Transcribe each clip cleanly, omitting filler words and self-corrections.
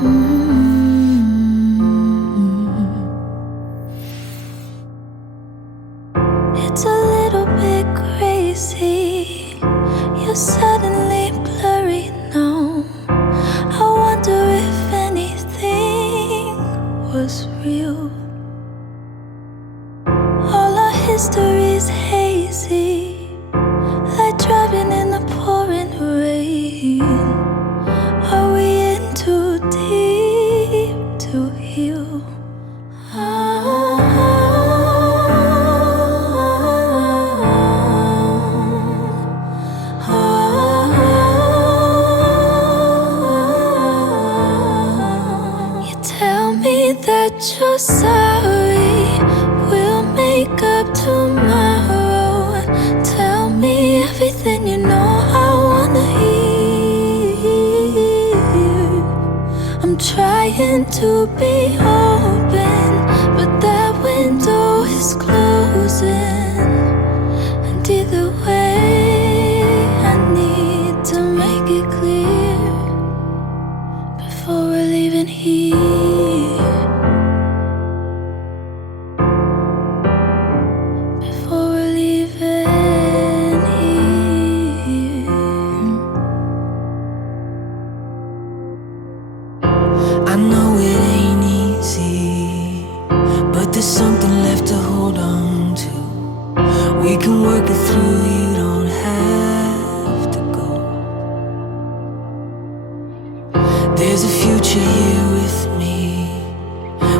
It's a little bit crazy. You're suddenly blurry now. I wonder if anything was real. All our history's hazy, like driving in the pouring rain. Are we in too deep to heal? You tell me that you're sorry, we'll make up tomorrow. Tell me everything you know I wanna hear. I'm trying to be open, but that window is closing. And either way, I need to make it clear before we're leaving here. Before we're leaving here. I know it ain't easy, but there's something left to hold on to. We can work it through, you don't have to go. There's a future here with me.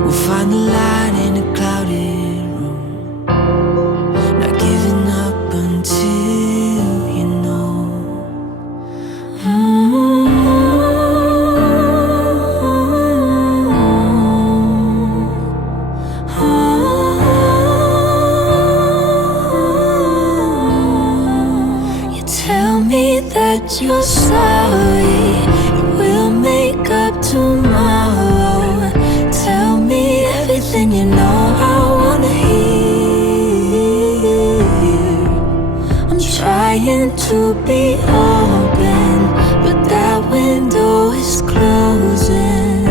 We'll find the light in a clouded room. Not giving up until you know. You tell me that you're sorry, we'll make up tomorrow. Tell me everything you know I wanna hear. I'm trying to be open, but that window is closing.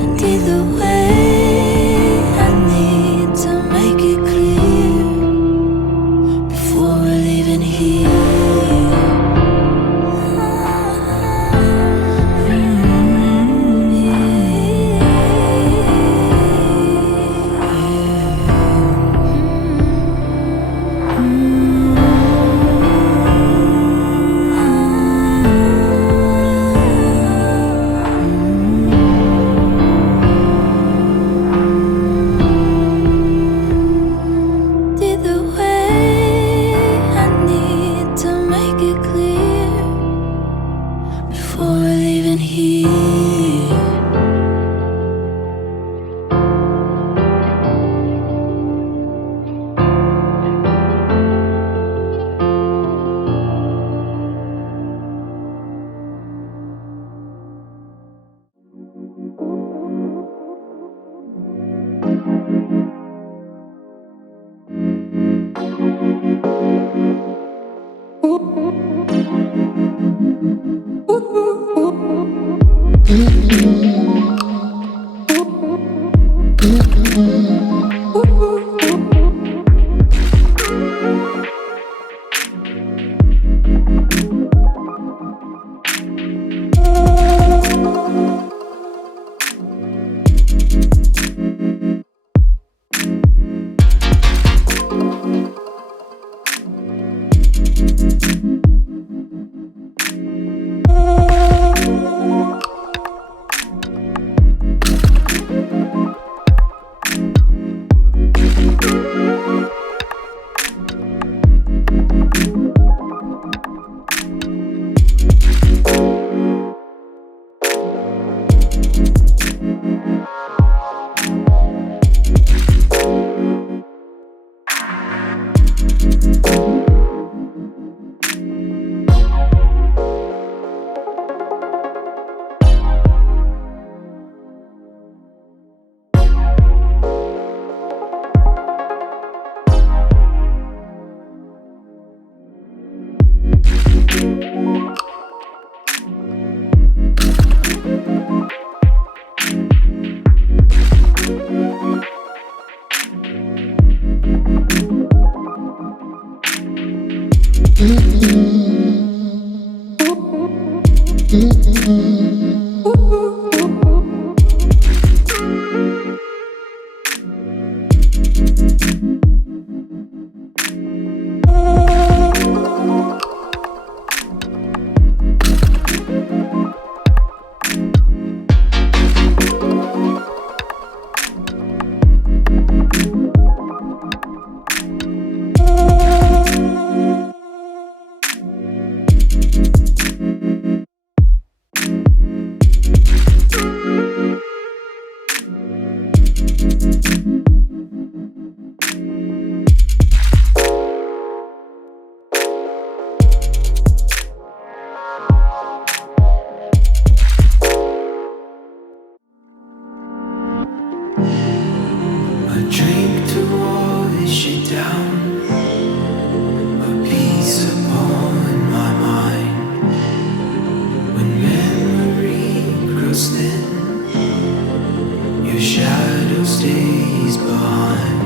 And either way, I need to make it clear before we're leaving here. Either way, I need to make it clear before we're leaving here. A drink to wash it down, a peace upon my mind. When memory grows thin, your shadow stays behind.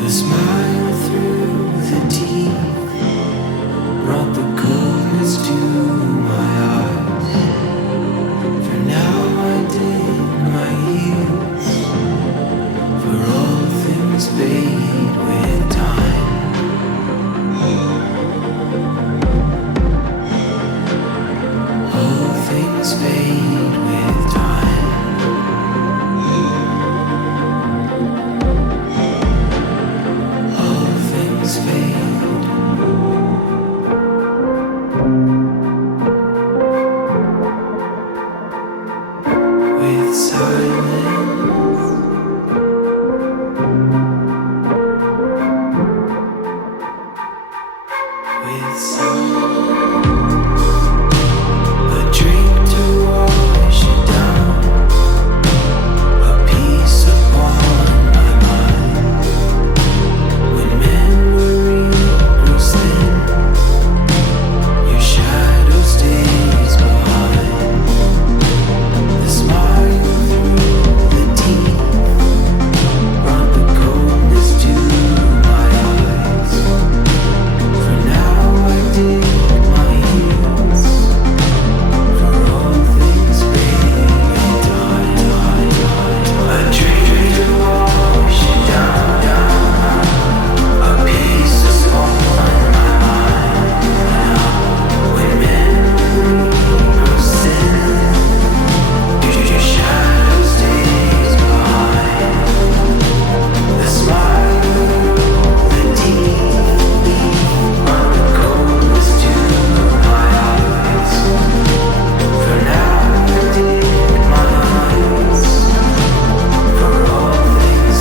The smile through the teeth brought the coldness to my eyes. For now I dig my heels, for all things fade with time. All things fade with time. All things fade with silence. With silence. A drink to wash it down, a peace upon my mind. When memory grows thin, your shadow stays behind. The smile through the teeth brought the coldness to my eyes. For now I dig my heels, for all things fade in time. A drink to wash it down, a peace upon my mind. When memory grows thin, your shadow stays behind. The smile, the teeth brought the coldness to my eyes. For now I dig my heels, for all things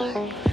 Like